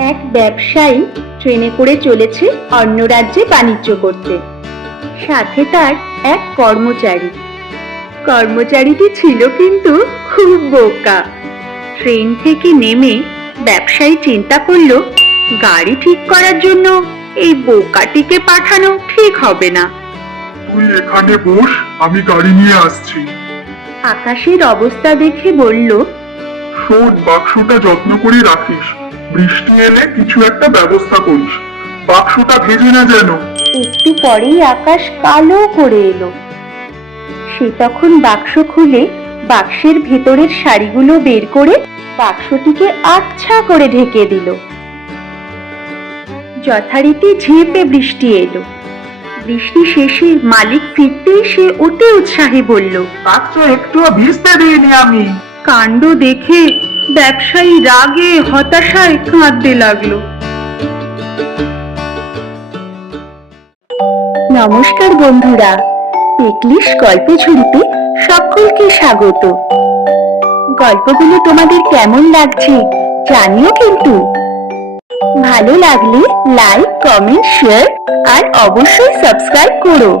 এক ব্যবসায়ী ট্রেনে করে চলেছে অন্য রাজ্যে বাণিজ্য করতে। সাথে তার এক কর্মচারী। কর্মচারীটি ছিল কিন্তু খুব বোকা। ট্রেন থেকে নেমে ব্যবসায়ী চিন্তা করলো, গাড়ি ঠিক করার জন্য এই বোকাটিকে পাঠানো ঠিক হবে না। তুই এখানে বস, আমি গাড়ি নিয়ে আসছি। আকাশের অবস্থা দেখে বলল, শোন, বাক্সটা যত্ন করে রাখিস, বৃষ্টি এলে কিছু একটা ব্যবস্থা করিস, বাক্সটা ভেজে না যেন। একটু পরেই আকাশ কালো করে এলো। সে তখন বাক্স খুলে বাক্সের ভেতরের শাড়িগুলো বের করে বাক্সটিকে আচ্ছা করে ঢেকে দিল। যথারীতি ঝেঁপে বৃষ্টি এলো। বৃষ্টি শেষে মালিক ফিরতেই সে অতি উৎসাহে বলল, বাক্স একটুও ভিজতে দিইনি আমি। কাণ্ড দেখে ব্যবসায়ী রাগে হতাশায় কাঁদতে লাগলো। নমস্কার বন্ধুরা, টেকলিশ গল্প ঝুড়িতে সকলকে স্বাগত। গল্পগুলো তোমাদের কেমন লাগছে জানিও কিন্তু। ভালো লাগলে লাইক, কমেন্ট, শেয়ার আর অবশ্যই সাবস্ক্রাইব করো।